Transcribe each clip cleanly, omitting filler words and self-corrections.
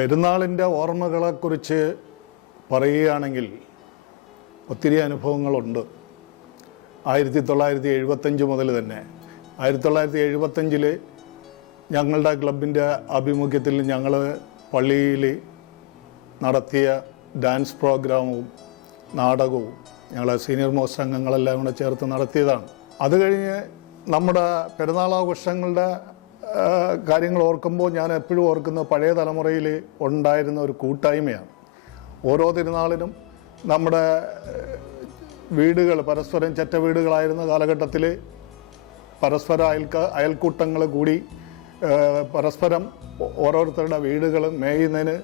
പെരുന്നാളിൻ്റെ ഓർമ്മകളെക്കുറിച്ച് പറയുകയാണെങ്കിൽ ഒത്തിരി അനുഭവങ്ങളുണ്ട്. 1975 മുതൽ തന്നെ 1975 ഞങ്ങളുടെ ക്ലബിൻ്റെ ആഭിമുഖ്യത്തിൽ ഞങ്ങൾ പള്ളിയിൽ നടത്തിയ ഡാൻസ് പ്രോഗ്രാമും നാടകവും ഞങ്ങൾ സീനിയർ മോസ്റ്റ് അംഗങ്ങളെല്ലാം കൂടെ ചേർത്ത് നടത്തിയതാണ്. അത് കഴിഞ്ഞ് നമ്മുടെ പെരുന്നാളാഘോഷങ്ങളുടെ കാര്യങ്ങൾ ഓർക്കുമ്പോൾ ഞാൻ എപ്പോഴും ഓർക്കുന്ന പഴയ തലമുറയിൽ ഉണ്ടായിരുന്ന ഒരു കൂട്ടായ്മയാണ്. ഓരോ തിരുനാളിനും നമ്മുടെ വീടുകൾ പരസ്പരം ചെറ്റ വീടുകളായിരുന്ന കാലഘട്ടത്തിൽ പരസ്പര അയൽക്കൂട്ടങ്ങൾ കൂടി പരസ്പരം ഓരോരുത്തരുടെ വീടുകൾ മേയുന്നതിന്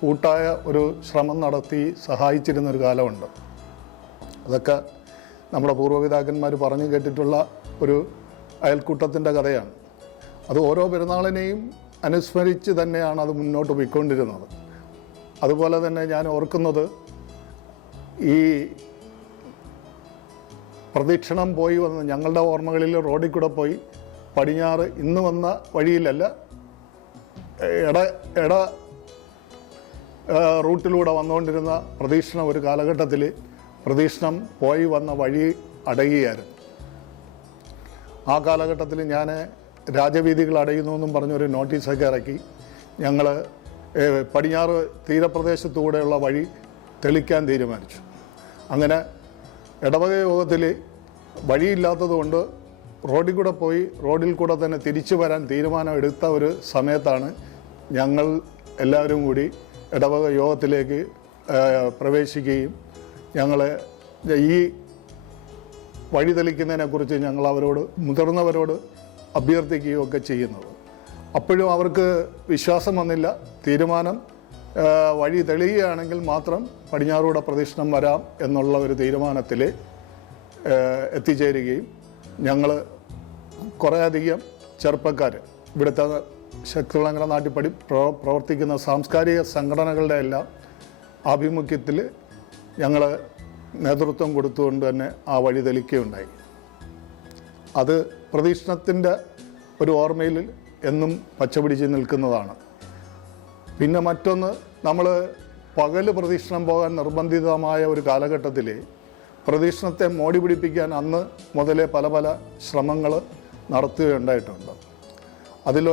കൂട്ടായ ഒരു ശ്രമം നടത്തി സഹായിച്ചിരുന്നൊരു കാലമുണ്ട്. അതൊക്കെ നമ്മുടെ പൂർവ്വപിതാക്കന്മാർ പറഞ്ഞു കേട്ടിട്ടുള്ള ഒരു അയൽക്കൂട്ടത്തിൻ്റെ കഥയാണ്. അത് ഓരോ പെരുന്നാളിനെയും അനുസ്മരിച്ച് തന്നെയാണ് അത് മുന്നോട്ട് പോയിക്കൊണ്ടിരുന്നത്. അതുപോലെ തന്നെ ഞാൻ ഓർക്കുന്നത് ഈ പ്രദക്ഷിണം പോയി വന്ന് ഞങ്ങളുടെ ഓർമ്മകളിൽ റോഡിൽ കൂടെ പോയി പടിഞ്ഞാറ് ഇന്ന് വന്ന വഴിയിലല്ല എട റൂട്ടിലൂടെ വന്നുകൊണ്ടിരുന്ന പ്രദക്ഷിണം ഒരു കാലഘട്ടത്തിൽ പ്രദക്ഷിണം പോയി വന്ന വഴി അടയുകയായിരുന്നു. ആ കാലഘട്ടത്തിൽ ഞാൻ രാജവീതികൾ അടയുന്നു എന്നും പറഞ്ഞൊരു നോട്ടീസൊക്കെ ഇറക്കി ഞങ്ങൾ പടിഞ്ഞാറ് തീരപ്രദേശത്തുകൂടെയുള്ള വഴി തെളിക്കാൻ തീരുമാനിച്ചു. അങ്ങനെ ഇടവക യോഗത്തിൽ വഴിയില്ലാത്തതുകൊണ്ട് റോഡിൽ കൂടെ പോയി റോഡിൽ കൂടെ തന്നെ തിരിച്ചു വരാൻ തീരുമാനം എടുത്ത ഒരു സമയത്താണ് ഞങ്ങൾ എല്ലാവരും കൂടി ഇടവക യോഗത്തിലേക്ക് പ്രവേശിക്കുകയും ഞങ്ങൾ ഈ വഴി തെളിക്കുന്നതിനെക്കുറിച്ച് ഞങ്ങൾ മുതിർന്നവരോട് അഭ്യർത്ഥിക്കുകയും ഒക്കെ ചെയ്യുന്നത്. അപ്പോഴും അവർക്ക് വിശ്വാസം വന്നില്ല. തീരുമാനം വഴി തെളിയുകയാണെങ്കിൽ മാത്രം പടിഞ്ഞാറൂടെ പ്രദക്ഷിണം വരാം എന്നുള്ള ഒരു തീരുമാനത്തിൽ എത്തിച്ചേരുകയും ഞങ്ങൾ കുറേയധികം ചെറുപ്പക്കാർ ഇവിടുത്തെ ശക്തികുളങ്ങര നാട്ടിൽ പ്രവർത്തിക്കുന്ന സാംസ്കാരിക സംഘടനകളുടെ എല്ലാം ആഭിമുഖ്യത്തിൽ ഞങ്ങൾ നേതൃത്വം കൊടുത്തുകൊണ്ട് തന്നെ ആ വഴി തെളിക്കുകയുണ്ടായി. അത് പ്രദക്ഷിണത്തിൻ്റെ ഒരു ഓർമ്മയിൽ എന്നും പച്ചപിടിച്ച് നിൽക്കുന്നതാണ്. പിന്നെ മറ്റൊന്ന്, നമ്മൾ പകൽ പ്രദക്ഷിണം പോകാൻ നിർബന്ധിതമായ ഒരു കാലഘട്ടത്തിൽ പ്രദക്ഷിണത്തെ മോടി പിടിപ്പിക്കാൻ അന്ന് മുതലേ പല പല ശ്രമങ്ങൾ നടത്തുകയുണ്ടായിട്ടുണ്ട്. അതിൽ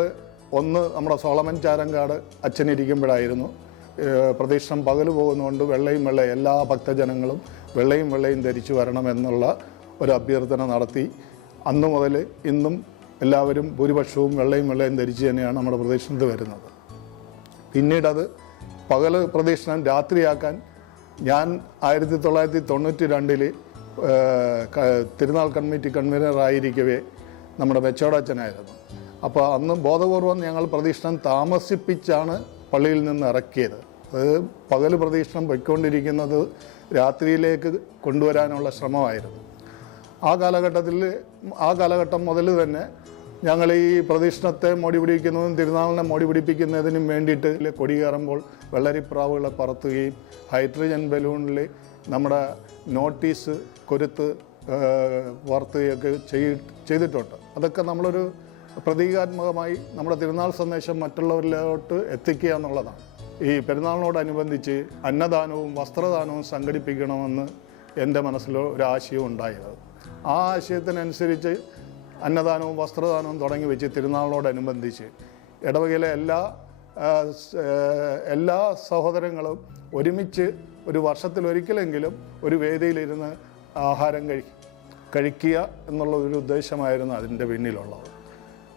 ഒന്ന് നമ്മുടെ സോളമൻ ചാരങ്കാട് അച്ഛനിരിക്കുമ്പോഴായിരുന്നു പ്രദക്ഷിണം പകൽ പോകുന്നതുകൊണ്ട് വെള്ളയും എല്ലാ ഭക്തജനങ്ങളും വെള്ളയും ധരിച്ചു വരണമെന്നുള്ള ഒരു അഭ്യർത്ഥന നടത്തി. അന്നു മുതൽ ഇന്നും എല്ലാവരും ഭൂരിപക്ഷവും വെള്ളയും ധരിച്ച് തന്നെയാണ് നമ്മുടെ പ്രദക്ഷിണത്തിൽ വരുന്നത്. പിന്നീടത് പകൽ പ്രദക്ഷിണം രാത്രിയാക്കാൻ ഞാൻ 1992 തിരുനാൾ കമ്മിറ്റി കൺവീനറായിരിക്കവേ നമ്മുടെ മെച്ചോടച്ഛനായിരുന്നു. അപ്പോൾ അന്ന് ബോധപൂർവം ഞങ്ങൾ പ്രദക്ഷിണം താമസിപ്പിച്ചാണ് പള്ളിയിൽ നിന്ന് ഇറക്കിയത്. അത് പകൽ പ്രദക്ഷിണം പൊയ്ക്കൊണ്ടിരിക്കുന്നത് രാത്രിയിലേക്ക് കൊണ്ടുവരാനുള്ള ശ്രമമായിരുന്നു. ആ കാലഘട്ടം മുതൽ തന്നെ ഞങ്ങൾ ഈ പ്രദക്ഷിണത്തെ മോടി പിടിക്കുന്നതും തിരുനാളിനെ മോടി പിടിപ്പിക്കുന്നതിനും വേണ്ടിയിട്ട് കൊടി കയറുമ്പോൾ വെള്ളരിപ്രാവുകളെ പറത്തുകയും ഹൈഡ്രജൻ ബലൂണിൽ നമ്മുടെ നോട്ടീസ് കൊരുത്ത് വാർത്തുകയൊക്കെ ചെയ്തിട്ടുണ്ട്. അതൊക്കെ നമ്മളൊരു പ്രതീകാത്മകമായി നമ്മുടെ തിരുനാൾ സന്ദേശം മറ്റുള്ളവരിലോട്ട് എത്തിക്കുക എന്നുള്ളതാണ്. ഈ പെരുന്നാളിനോടനുബന്ധിച്ച് അന്നദാനവും വസ്ത്രദാനവും സംഘടിപ്പിക്കണമെന്ന് എൻ്റെ മനസ്സിൽ ഒരു ആശയം ഉണ്ടായത്. ആ ആശയത്തിനനുസരിച്ച് അന്നദാനവും വസ്ത്രദാനവും തുടങ്ങി വെച്ച് തിരുനാളിനോടനുബന്ധിച്ച് ഇടവകയിലെ എല്ലാ സഹോദരങ്ങളും ഒരുമിച്ച് ഒരു വർഷത്തിലൊരിക്കലെങ്കിലും ഒരു വേദിയിലിരുന്ന് ആഹാരം കഴിക്കുക എന്നുള്ള ഒരു ഉദ്ദേശമായിരുന്നു അതിൻ്റെ പിന്നിലുള്ളത്.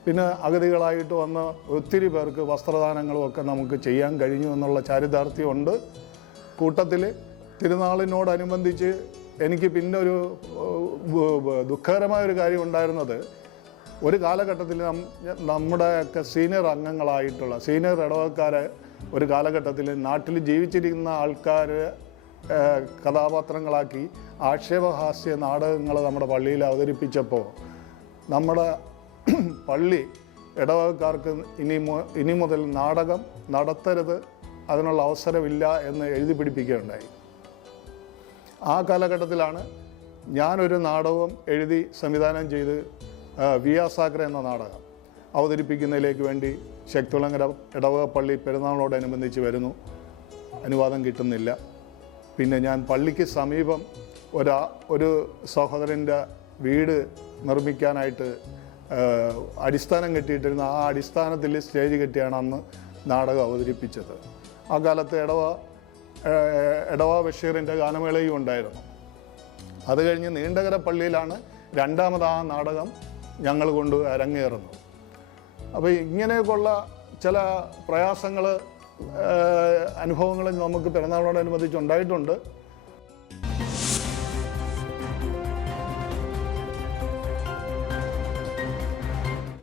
പിന്നെ അഗതികളായിട്ട് വന്ന ഒത്തിരി പേർക്ക് വസ്ത്രദാനങ്ങളും ഒക്കെ നമുക്ക് ചെയ്യാൻ കഴിഞ്ഞു എന്നുള്ള ചാരിതാർത്ഥ്യമുണ്ട്. കൂട്ടത്തിൽ തിരുനാളിനോടനുബന്ധിച്ച് എനിക്ക് പിന്നെ ഒരു ദുഃഖകരമായൊരു കാര്യം ഉണ്ടായിരുന്നത്, ഒരു കാലഘട്ടത്തിൽ നമ്മുടെയൊക്കെ സീനിയർ അംഗങ്ങളായിട്ടുള്ള സീനിയർ ഇടവക്കാരെ ഒരു കാലഘട്ടത്തിൽ നാട്ടിൽ ജീവിച്ചിരിക്കുന്ന ആൾക്കാർ കഥാപാത്രങ്ങളാക്കി ആക്ഷേപഹാസ്യ നാടകങ്ങൾ നമ്മുടെ പള്ളിയിൽ അവതരിപ്പിച്ചപ്പോൾ നമ്മുടെ പള്ളി ഇടവകക്കാർക്ക് ഇനി മുതൽ നാടകം നടത്തരുത്, അതിനുള്ള അവസരമില്ല എന്ന് എഴുതി പിടിപ്പിക്കുകയുണ്ടായി. ആ കാലഘട്ടത്തിലാണ് ഞാനൊരു നാടകം എഴുതി സംവിധാനം ചെയ്ത് വിയാസാഗ്ര എന്ന നാടകം അവതരിപ്പിക്കുന്നതിലേക്ക് വേണ്ടി ശക്തികുളങ്ങര ഇടവക പള്ളി പെരുന്നാളിനോടനുബന്ധിച്ച് വരുന്നു, അനുവാദം കിട്ടുന്നില്ല. പിന്നെ ഞാൻ പള്ളിക്ക് സമീപം ഒരു സഹോദരൻ്റെ വീട് നിർമ്മിക്കാനായിട്ട് അടിസ്ഥാനം കെട്ടിയിട്ടിരുന്ന ആ അടിസ്ഥാനത്തിൽ സ്റ്റേജ് കെട്ടിയാണ് അന്ന് നാടകം അവതരിപ്പിച്ചത്. ആ കാലത്ത് എടവ ബഷീറിൻ്റെ ഗാനമേളയും ഉണ്ടായിരുന്നു. അത് കഴിഞ്ഞ് നീണ്ടകര പള്ളിയിലാണ് രണ്ടാമത് ആ നാടകം ഞങ്ങൾ കൊണ്ട് അരങ്ങേറുന്നത്. അപ്പോൾ ഇങ്ങനെയൊക്കെയുള്ള ചില പ്രയാസങ്ങൾ അനുഭവങ്ങൾ നമുക്ക് പെരുന്നാളിനോടനുബന്ധിച്ച് ഉണ്ടായിട്ടുണ്ട്.